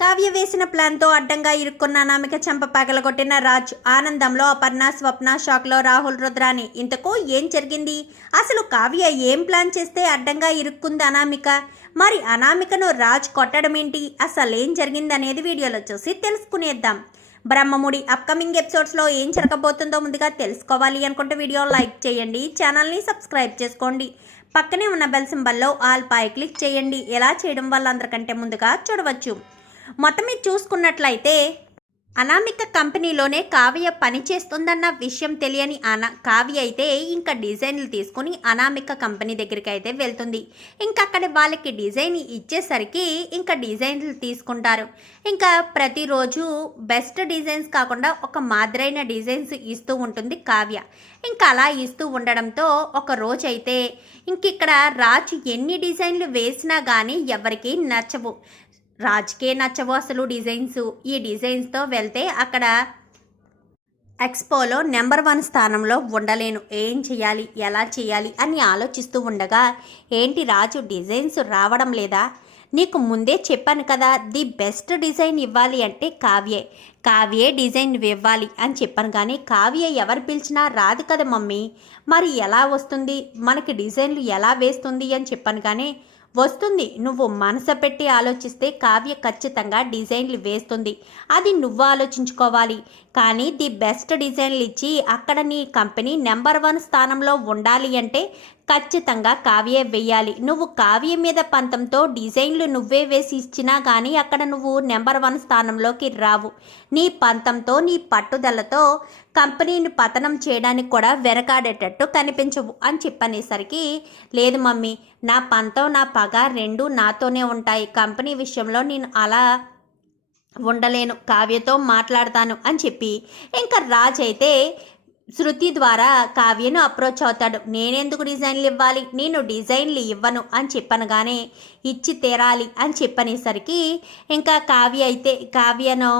కావ్య వేసిన ప్లాన్తో అడ్డంగా ఇరుక్కున్న అనామిక చెంప పగలగొట్టిన రాజ్ ఆనందంలో అపర్ణ స్వప్న షాక్లో రాహుల్ రుద్రాని ఇంతకు ఏం జరిగింది? అసలు కావ్య ఏం ప్లాన్ చేస్తే అడ్డంగా ఇరుక్కుంది అనామిక? మరి అనామికను రాజ్ కొట్టడం ఏంటి? అసలు ఏం జరిగింది అనేది వీడియోలో చూసి తెలుసుకునేద్దాం. బ్రహ్మముడి అప్కమింగ్ ఎపిసోడ్స్లో ఏం జరగబోతుందో ముందుగా తెలుసుకోవాలి అనుకుంటే వీడియో లైక్ చేయండి ఛానల్ని సబ్స్క్రైబ్ చేసుకోండి. పక్కనే ఉన్న బెల్ సింబల్లో ఆల్ పై క్లిక్ చేయండి. ఎలా చేయడం వల్ల అందరికంటే ముందుగా చూడవచ్చు. మొత్తం మీరు చూసుకున్నట్లయితే అనామిక కంపెనీలోనే కావ్య పనిచేస్తుందన్న విషయం తెలియని అనా కావ్య అయితే ఇంకా డిజైన్లు తీసుకుని అనామిక కంపెనీ దగ్గరికి అయితే వెళ్తుంది. ఇంకా అక్కడ వాళ్ళకి డిజైన్ ఇచ్చేసరికి ఇంకా డిజైన్లు తీసుకుంటారు. ఇంకా ప్రతిరోజు బెస్ట్ డిజైన్స్ కాకుండా ఒక మాదిరైన డిజైన్స్ ఇస్తూ ఉంటుంది కావ్య. ఇంకా అలా ఇస్తూ ఉండడంతో ఒక రోజు అయితే ఇంక ఇక్కడ రాజు ఎన్ని డిజైన్లు వేసినా కానీ ఎవరికీ నచ్చవు. రాజ్కే నచ్చవు అసలు డిజైన్స్. ఈ డిజైన్స్తో వెళ్తే అక్కడ ఎక్స్పోలో నెంబర్ వన్ స్థానంలో ఉండలేను. ఏం చేయాలి ఎలా చేయాలి అని ఆలోచిస్తూ ఉండగా ఏంటి రాజు డిజైన్స్ రావడం లేదా? నీకు ముందే చెప్పాను కదా ది బెస్ట్ డిజైన్ ఇవ్వాలి అంటే కావ్యే. కావ్యే డిజైన్ ఇవ్వాలి అని చెప్పాను కానీ కావ్య ఎవరు పిలిచినా రాదు కదా మమ్మీ. మరి ఎలా వస్తుంది? మనకి డిజైన్లు ఎలా వేస్తుంది అని చెప్పాను కానీ వస్తుంది. నువ్వు మనసు పెట్టి ఆలోచిస్తే కావ్య ఖచ్చితంగా డిజైన్లు వేస్తుంది. అది నువ్వు ఆలోచించుకోవాలి. కానీ ది బెస్ట్ డిజైన్లు ఇచ్చి అక్కడ నీ కంపెనీ నెంబర్ వన్ స్థానంలో ఉండాలి అంటే ఖచ్చితంగా కావ్యే వెయ్యాలి. నువ్వు కావ్య మీద పంతంతో డిజైన్లు నువ్వే వేసి ఇచ్చినా కానీ అక్కడ నువ్వు నెంబర్ వన్ స్థానంలోకి రావు. నీ పంతంతో నీ పట్టుదలతో కంపెనీని పతనం చేయడానికి కూడా వెనకాడేటట్టు కనిపించవు అని చెప్పనేసరికి లేదు మమ్మీ నా పంతం నా పగ రెండు నాతోనే ఉంటాయి. కంపెనీ విషయంలో నేను అలా ఉండలేను. కావ్యతో మాట్లాడతాను అని చెప్పి ఇంకా రాజ్ అయితే శృతి ద్వారా కావ్యను అప్రోచ్ అవుతాడు. నేనెందుకు డిజైన్లు ఇవ్వాలి? నేను డిజైన్లు ఇవ్వను అని చెప్పనగానే ఇచ్చి తీరాలి అని చెప్పనేసరికి ఇంకా కావ్య అయితే కావ్యను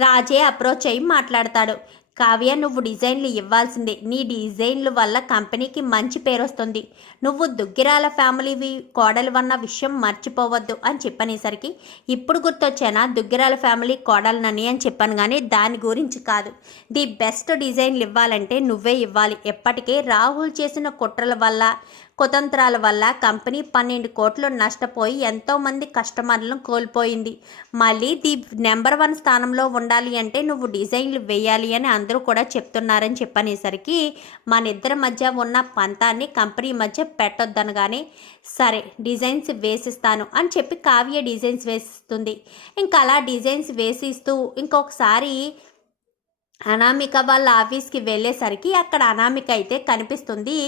రాజే అప్రోచ్ అయ్యి మాట్లాడతాడు. కావ్య నువ్వు డిజైన్లు ఇవ్వాల్సిందే. నీ డిజైన్ల వల్ల కంపెనీకి మంచి పేరు వస్తుంది నువ్వు దుగ్గిరాల ఫ్యామిలీవి కోడలు అన్న విషయం మర్చిపోవద్దు అని చెప్పనేసరికి ఇప్పుడు గుర్తొచ్చానా దుగ్గిరాల ఫ్యామిలీ కోడలనని అని చెప్పాను కానీ దాని గురించి కాదు. ది బెస్ట్ డిజైన్లు ఇవ్వాలంటే నువ్వే ఇవ్వాలి. ఎప్పటికే రాహుల్ చేసిన కుట్రల వల్ల కుతంత్రాల వల్ల కంపెనీ పన్నెండు కోట్లు నష్టపోయి ఎంతోమంది కస్టమర్లను కోల్పోయింది. మళ్ళీ ది నెంబర్ వన్ స్థానంలో ఉండాలి అంటే నువ్వు డిజైన్లు వేయాలి అని అందరూ కూడా చెప్తున్నారని చెప్పనేసరికి మన ఇద్దరి మధ్య ఉన్న పంతాన్ని కంపెనీ మధ్య పెట్టొద్దనగానే సరే డిజైన్స్ వేసిస్తాను అని చెప్పి కావ్య డిజైన్స్ వేసిస్తుంది. ఇంకా అలా డిజైన్స్ వేసిస్తూ ఇంకొకసారి అనామిక వాళ్ళ ఆఫీస్కి వెళ్ళేసరికి అక్కడ అనామిక అయితే కనిపిస్తుంది.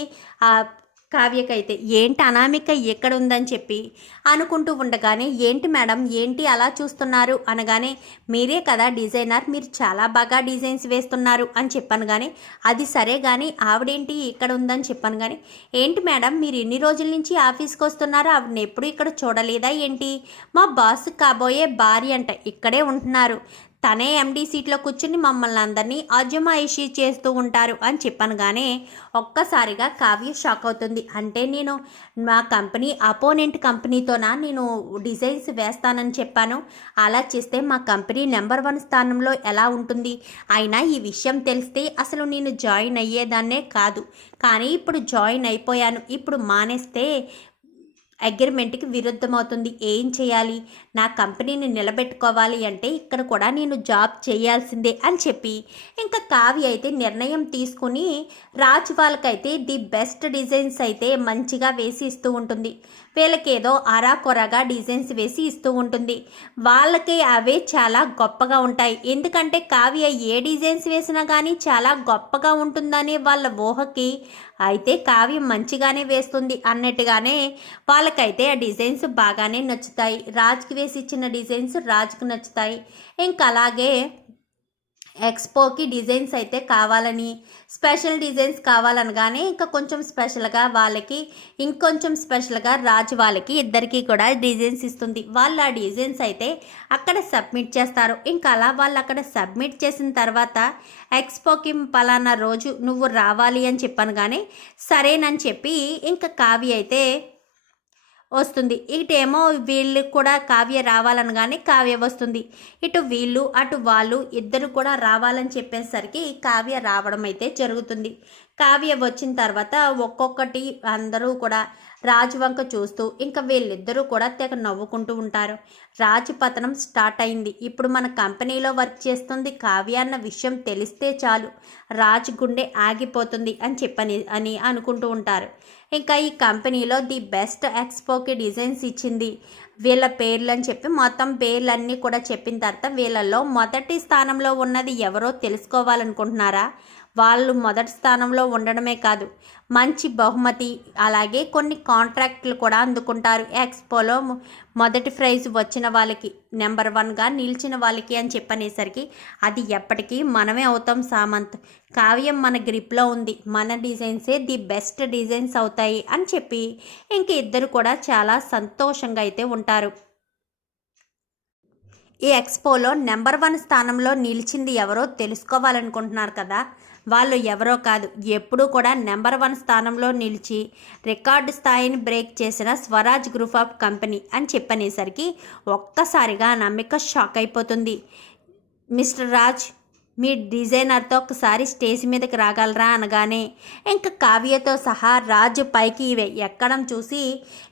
కావ్యకైతే ఏంటి అనామిక ఎక్కడ ఉందని చెప్పి అనుకుంటూ ఉండగానే ఏంటి మేడం ఏంటి అలా చూస్తున్నారు? అనగానే మీరే కదా డిజైనర్ మీరు చాలా బాగా డిజైన్స్ వేస్తున్నారు అని చెప్పాను కానీ అది సరే కానీ ఆవిడేంటి ఇక్కడ ఉందని చెప్పాను కానీ ఏంటి మేడం మీరు ఎన్ని రోజుల నుంచి ఆఫీస్కి వస్తున్నారు ఆవిడని ఎప్పుడు ఇక్కడ చూడలేదా ఏంటి? మా బాస్ కాబోయే భార్య అంట ఇక్కడే ఉంటున్నారు. తనే ఎండీ సీట్లో కూర్చుని మమ్మల్ని అందరినీ అజమాయిషీ చేస్తూ ఉంటారు అని చెప్పనగానే ఒక్కసారిగా కావ్య షాక్ అవుతుంది. అంటే నేను మా కంపెనీ అపోనెంట్ కంపెనీతోనా నేను డిజైన్స్ వేస్తానని చెప్పాను. అలా చేస్తే మా కంపెనీ నెంబర్ వన్ స్థానంలో ఎలా ఉంటుంది? అయినా ఈ విషయం తెలిస్తే అసలు నేను జాయిన్ అయ్యేదాన్నే కాదు. కానీ ఇప్పుడు జాయిన్ అయిపోయాను. ఇప్పుడు మానేస్తే అగ్రిమెంట్కి విరుద్ధమవుతుంది. ఏం చేయాలి? నా కంపెనీని నిలబెట్టుకోవాలి అంటే ఇక్కడ కూడా నేను జాబ్ చేయాల్సిందే అని చెప్పి ఇంకా కావ్య అయితే నిర్ణయం తీసుకుని రాజ్ వాళ్ళకైతే ది బెస్ట్ డిజైన్స్ అయితే మంచిగా వేసి ఇస్తూ ఉంటుంది. వీళ్ళకి ఏదో అరా కొరగా డిజైన్స్ వేసి ఇస్తూ ఉంటుంది. వాళ్ళకి అవే చాలా గొప్పగా ఉంటాయి. ఎందుకంటే కావ్య ఏ డిజైన్స్ వేసినా కానీ చాలా గొప్పగా ఉంటుందనే వాళ్ళ ఊహకి అయితే కావ్యం మంచిగానే వేస్తుంది. అన్నట్టుగానే వాళ్ళకైతే ఆ డిజైన్స్ బాగానే నచ్చుతాయి. రాజ్కి వేసి ఇచ్చిన డిజైన్స్ రాజుకు నచ్చుతాయి. ఇంకా అలాగే ఎక్స్పోకి డిజైన్స్ అయితే కావాలని స్పెషల్ డిజైన్స్ కావాలనగానే ఇంకా కొంచెం స్పెషల్గా వాళ్ళకి ఇంకొంచెం స్పెషల్గా రాజు వాళ్ళకి ఇద్దరికి కూడా డిజైన్స్ ఇస్తుంది. వాళ్ళు ఆ డిజైన్స్ అయితే అక్కడ సబ్మిట్ చేస్తారు. ఇంకా అలా వాళ్ళు అక్కడ సబ్మిట్ చేసిన తర్వాత ఎక్స్పోకి పలానా రోజు నువ్వు రావాలి అని చెప్పాను కానీ సరేనని చెప్పి ఇంకా కావి అయితే వస్తుంది. ఇటేమో వీళ్ళు కూడా కావ్య రావాలనగానే కావ్య వస్తుంది. ఇటు వీళ్ళు అటు వాళ్ళు ఇద్దరు కూడా రావాలని చెప్పేసరికి కావ్య రావడం అయితే జరుగుతుంది. కావ్య వచ్చిన తర్వాత ఒక్కొక్కటి అందరూ కూడా రాజు వంక చూస్తూ ఇంకా వీళ్ళిద్దరూ కూడా తెగ నవ్వుకుంటూ ఉంటారు. రాజు పతనం స్టార్ట్ అయింది. ఇప్పుడు మన కంపెనీలో వర్క్ చేస్తుంది కావ్య అన్న విషయం తెలిస్తే చాలు. రాజు గుండె ఆగిపోతుంది అని చెప్పని అని అనుకుంటూ ఉంటారు. ఇంకా ఈ కంపెనీలో ది బెస్ట్ ఎక్స్పోకి డిజైన్స్ ఇచ్చింది. వీళ్ళ పేర్లు అని చెప్పి మొత్తం పేర్లన్నీ కూడా చెప్పిన తర్వాత వీళ్ళల్లో మొదటి స్థానంలో ఉన్నది ఎవరో తెలుసుకోవాలనుకుంటున్నారా? వాళ్ళు మొదటి స్థానంలో ఉండడమే కాదు మంచి బహుమతి అలాగే కొన్ని కాంట్రాక్ట్లు కూడా అందుకుంటారు. ఎక్స్పోలో మొదటి ప్రైజ్ వచ్చిన వాళ్ళకి నెంబర్ వన్గా నిలిచిన వాళ్ళకి అని చెప్పనేసరికి అది ఎప్పటికీ మనమే అవుతాం సామంత్. కావ్యం మన గ్రిప్లో ఉంది. మన డిజైన్సే ది బెస్ట్ డిజైన్స్ అవుతాయి అని చెప్పి ఇంక ఇద్దరు కూడా చాలా సంతోషంగా అయితే ఉంటారు. ఈ ఎక్స్పోలో నెంబర్ వన్ స్థానంలో నిలిచింది ఎవరో తెలుసుకోవాలనుకుంటున్నారు కదా? వాళ్ళు ఎవరో కాదు. ఎప్పుడూ కూడా నెంబర్ వన్ స్థానంలో నిలిచి రికార్డు స్థాయిని బ్రేక్ చేసిన స్వరాజ్ గ్రూప్ ఆఫ్ కంపెనీ అని చెప్పనేసరికి ఒక్కసారిగా నమ్మిక షాక్ అయిపోతుంది. మిస్టర్ రాజ్ మీ డిజైనర్తో ఒకసారి స్టేజ్ మీదకి రాగలరా అనగానే ఇంకా కావ్యతో సహా రాజు పైకి ఎక్కడం చూసి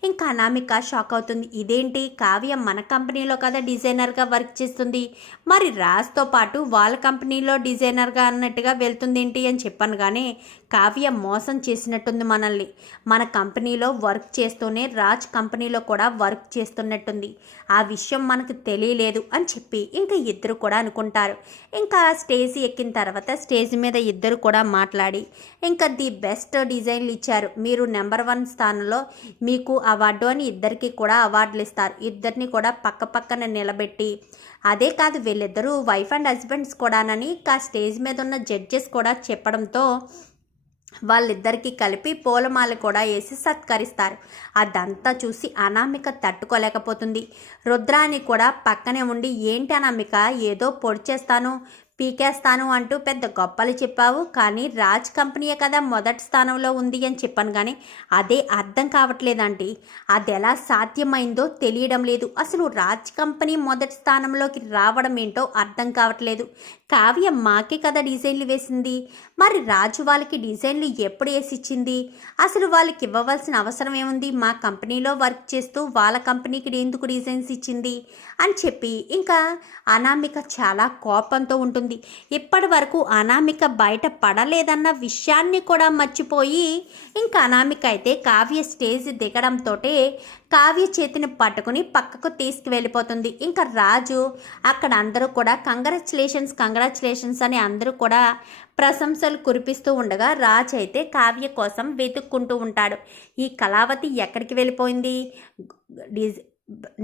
ఇంకా అనామిక షాక్ అవుతుంది. ఇదేంటి? కావ్య మన కంపెనీలో కదా డిజైనర్గా వర్క్ చేస్తుంది. మరి రాజ్తో పాటు వాళ్ళ కంపెనీలో డిజైనర్గా అన్నట్టుగా వెళ్తుంది ఏంటి అని చెప్పాను కానీ కావ్య మోసం చేసినట్టుంది మనల్ని. మన కంపెనీలో వర్క్ చేస్తూనే రాజ్ కంపెనీలో కూడా వర్క్ చేస్తున్నట్టుంది. ఆ విషయం మనకు తెలియలేదు అని చెప్పి ఇంకా ఇద్దరు కూడా అనుకుంటారు. ఇంకా స్టే స్టేజ్ ఎక్కిన తర్వాత స్టేజ్ మీద ఇద్దరు కూడా మాట్లాడి ఇంకా ది బెస్ట్ డిజైన్లు ఇచ్చారు. మీరు నెంబర్ వన్ స్థానంలో మీకు అవార్డు అని ఇద్దరికి కూడా అవార్డులు ఇస్తారు. ఇద్దరిని కూడా పక్క పక్కన నిలబెట్టి అదే కాదు వీళ్ళిద్దరూ వైఫ్ అండ్ హస్బెండ్స్ కూడానని ఇంకా స్టేజ్ మీద ఉన్న జడ్జెస్ కూడా చెప్పడంతో వాళ్ళిద్దరికీ కలిపి పూలమాల కూడా వేసి సత్కరిస్తారు. అదంతా చూసి అనామిక తట్టుకోలేకపోతుంది. రుద్రాని కూడా పక్కనే ఉండి ఏంటి అనామిక ఏదో పొడి చేస్తాను పీకేస్తాను అంటూ పెద్ద గొప్పలు చెప్పావు. కానీ రాజ్ కంపెనీయే కదా మొదటి స్థానంలో ఉంది అని చెప్పాను కానీ అదే అర్థం కావట్లేదండి అది ఎలా సాధ్యమైందో తెలియడం లేదు. అసలు రాజ్ కంపెనీ మొదటి స్థానంలోకి రావడం ఏంటో అర్థం కావట్లేదు. కావ్య మాకే కదా డిజైన్లు వేసింది. మరి రాజు వాళ్ళకి డిజైన్లు ఎప్పుడు వేసి ఇచ్చింది? అసలు వాళ్ళకి ఇవ్వవలసిన అవసరం ఏముంది? మా కంపెనీలో వర్క్ చేస్తూ వాళ్ళ కంపెనీకి ఎందుకు డిజైన్స్ ఇచ్చింది? అని చెప్పి ఇంకా అనామిక చాలా కోపంతో ఉంటుంది. ఉంటుంది ఇప్పటి వరకు అనామిక బయట పడలేదన్న విషయాన్ని కూడా మర్చిపోయి ఇంకా అనామిక అయితే కావ్య స్టేజ్ దిగడంతో కావ్య చేతిని పట్టుకుని పక్కకు తీసుకువెళ్ళిపోతుంది. ఇంకా రాజు అక్కడ అందరూ కూడా కంగ్రాచులేషన్స్ కంగ్రాచులేషన్స్ అని అందరూ కూడా ప్రశంసలు కురిపిస్తూ ఉండగా రాజ్ అయితే కావ్య కోసం వెతుక్కుంటూ ఉంటాడు. ఈ కళావతి ఎక్కడికి వెళ్ళిపోయింది? డిజ్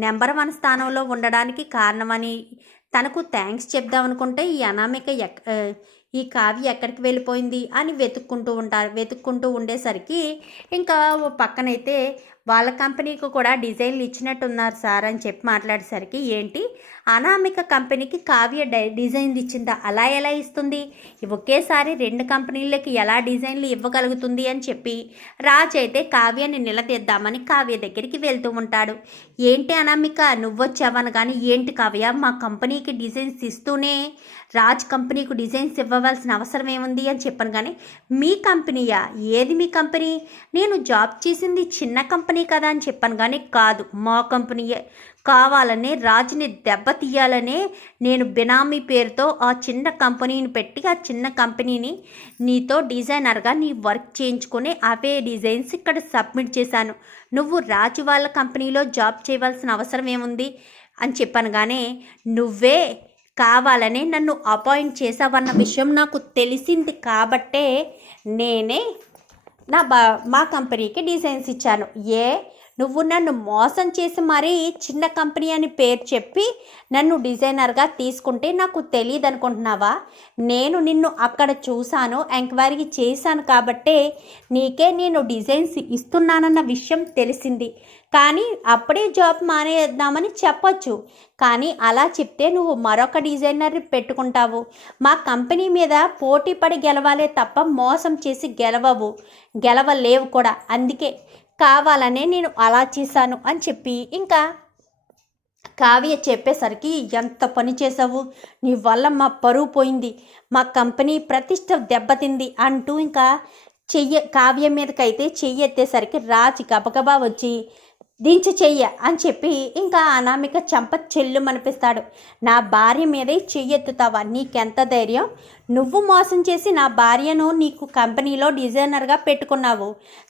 నెంబర్ వన్ స్థానంలో ఉండడానికి కారణమని తనకు థ్యాంక్స్ చెప్దామనుకుంటే ఈ అనామిక ఎక్ ఈ కావ్య ఎక్కడికి వెళ్ళిపోయింది అని వెతుక్కుంటూ ఉంటారు వెతుక్కుంటూ ఉండేసరికి ఇంకా పక్కనైతే వాళ్ళ కంపెనీకి కూడా డిజైన్లు ఇచ్చినట్టున్నారు సార్ అని చెప్పి మాట్లాడేసరికి ఏంటి? అనామిక కంపెనీకి కావ్య డిజైన్లు ఇచ్చిందా? అలా ఎలా ఇస్తుంది? ఒకేసారి రెండు కంపెనీలకి ఎలా డిజైన్లు ఇవ్వగలుగుతుంది? అని చెప్పి రాజ్ అయితే కావ్యాన్ని నిలదీద్దామని కావ్య దగ్గరికి వెళ్తూ ఉంటాడు. ఏంటి అనామిక? నువ్వొచ్చావని కానీ ఏంటి కావ్య? మా కంపెనీకి డిజైన్స్ ఇస్తూనే రాజ్ కంపెనీకి డిజైన్స్ ఇవ్వవలసిన అవసరం ఏముంది? అని చెప్పాను కానీ మీ కంపెనీయా? ఏది మీ కంపెనీ? నేను జాబ్ చేసింది చిన్న కంపెనీ కదా అని చెప్పాను కానీ కాదు. మా కంపెనీయే కావాలనే రాజుని దెబ్బతీయాలనే నేను బినామీ పేరుతో ఆ చిన్న కంపెనీని పెట్టి ఆ చిన్న కంపెనీని నీతో డిజైనర్గా నీ వర్క్ చేయించుకొని అవే డిజైన్స్ ఇక్కడ సబ్మిట్ చేశాను. నువ్వు రాజు వాళ్ళ కంపెనీలో జాబ్ చేయవలసిన అవసరం ఏముంది అని చెప్పాను కానీ నువ్వే కావాలనే నన్ను అపాయింట్ చేసావన్న విషయం నాకు తెలిసింది కాబట్టే నేనే నా బా మా కంపెనీకి డిజైన్స్ ఇచ్చాను. ఏ నువ్వు నన్ను మోసం చేసి మరీ చిన్న కంపెనీ అని పేరు చెప్పి నన్ను డిజైనర్గా తీసుకుంటే నాకు తెలియదు అనుకుంటున్నావా? నేను నిన్ను అక్కడ చూశాను ఎంక్వైరీ చేశాను కాబట్టే నీకే నేను డిజైన్స్ ఇస్తున్నానన్న విషయం తెలిసింది. కానీ అప్పుడే జాబ్ మానేద్దామని చెప్పొచ్చు. కానీ అలా చెప్తే నువ్వు మరొక డిజైనర్ పెట్టుకుంటావు. మా కంపెనీ మీద పోటీ పడి గెలవాలే తప్ప మోసం చేసి గెలవవు. గెలవలేవు కూడా. అందుకే కావాలనే నేను అలా చేశాను అని చెప్పి ఇంకా కావ్య చెప్పేసరికి ఎంత పని చేసావు నీ వల్ల మా పరువు పోయింది. మా కంపెనీ ప్రతిష్ట దెబ్బతింది అంటూ ఇంకా చెయ్య కావ్యం మీదకైతే చెయ్యి ఎత్తేసరికి రాజు గబగబా వచ్చి దించి చెయ్య అని చెప్పి ఇంకా అనామిక చెంప చెల్లుమనిపిస్తాడు. నా భార్య మీదే చెయ్యెత్తుతావా? నీకెంత ధైర్యం? నువ్వు మోసం చేసి నా భార్యను నీకు కంపెనీలో డిజైనర్గా పెట్టుకున్నావు.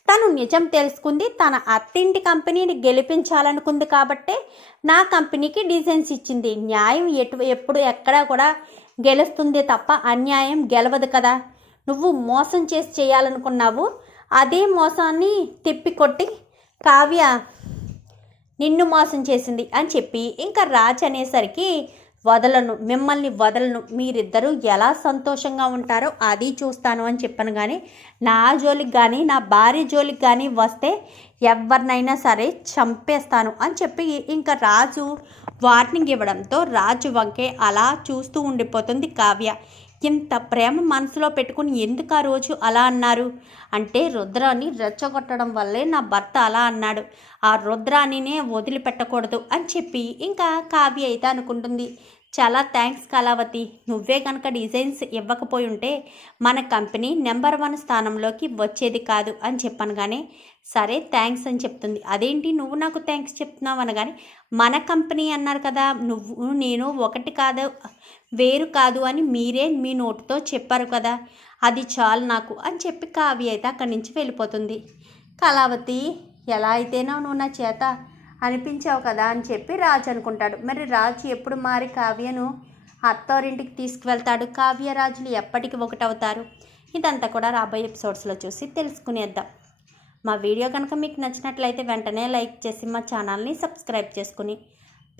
తను నిజం తెలుసుకుంది తన అత్తింటి కంపెనీని గెలిపించాలనుకుంది కాబట్టే నా కంపెనీకి డిజైన్స్ ఇచ్చింది. న్యాయం ఎటు ఎప్పుడు ఎక్కడా కూడా గెలుస్తుంది తప్ప అన్యాయం గెలవదు కదా. నువ్వు మోసం చేసి చేయాలనుకున్నావు అదే మోసాన్ని తిప్పికొట్టి కావ్య నిన్ను మోసం చేసింది అని చెప్పి ఇంకా రాజ్ అనేసరికి వదలను మిమ్మల్ని వదలను. మీరిద్దరూ ఎలా సంతోషంగా ఉంటారో అది చూస్తాను అని చెప్పాను కానీ నా జోలికి కానీ నా భార్య జోలికి కానీ వస్తే ఎవరినైనా సరే చంపేస్తాను అని చెప్పి ఇంకా రాజు వార్నింగ్ ఇవ్వడంతో రాజు వంకే అలా చూస్తూ ఉండిపోతుంది కావ్య. ఇంత ప్రేమ మనసులో పెట్టుకుని ఎందుకు ఆ రోజు అలా అన్నారు? అంటే రుద్రాన్ని రెచ్చగొట్టడం వల్లే నా భర్త అలా అన్నాడు. ఆ రుద్రానినే వదిలిపెట్టకూడదు అని చెప్పి ఇంకా కావ్య అయితే అనుకుంటుంది. చాలా థ్యాంక్స్ కళావతి. నువ్వే కనుక డిజైన్స్ ఇవ్వకపోయి ఉంటే మన కంపెనీ నెంబర్ వన్ స్థానంలోకి వచ్చేది కాదు అని చెప్పనగానే కానీ సరే థ్యాంక్స్ అని చెప్తుంది. అదేంటి నువ్వు నాకు థ్యాంక్స్ చెప్తున్నావు అనగానే మన కంపెనీ అన్నారు కదా నువ్వు నేను ఒకటి కాదు వేరు కాదు అని మీరే మీ నోటుతో చెప్పారు కదా. అది చాలు నాకు అని చెప్పి కావ్య అయితే అక్కడి నుంచి వెళ్ళిపోతుంది. కళావతి ఎలా అయితేనో నువ్వు నా చేత అనిపించావు కదా అని చెప్పి రాజు అనుకుంటాడు. మరి రాజు ఎప్పుడు మారి కావ్యను అత్తవారింటికి తీసుకువెళ్తాడు? కావ్య రాజులు ఎప్పటికి ఒకటవుతారు? ఇదంతా కూడా రాబోయే ఎపిసోడ్స్లో చూసి తెలుసుకునేద్దాం. మా వీడియో కనుక మీకు నచ్చినట్లయితే వెంటనే లైక్ చేసి మా ఛానల్ని సబ్స్క్రైబ్ చేసుకుని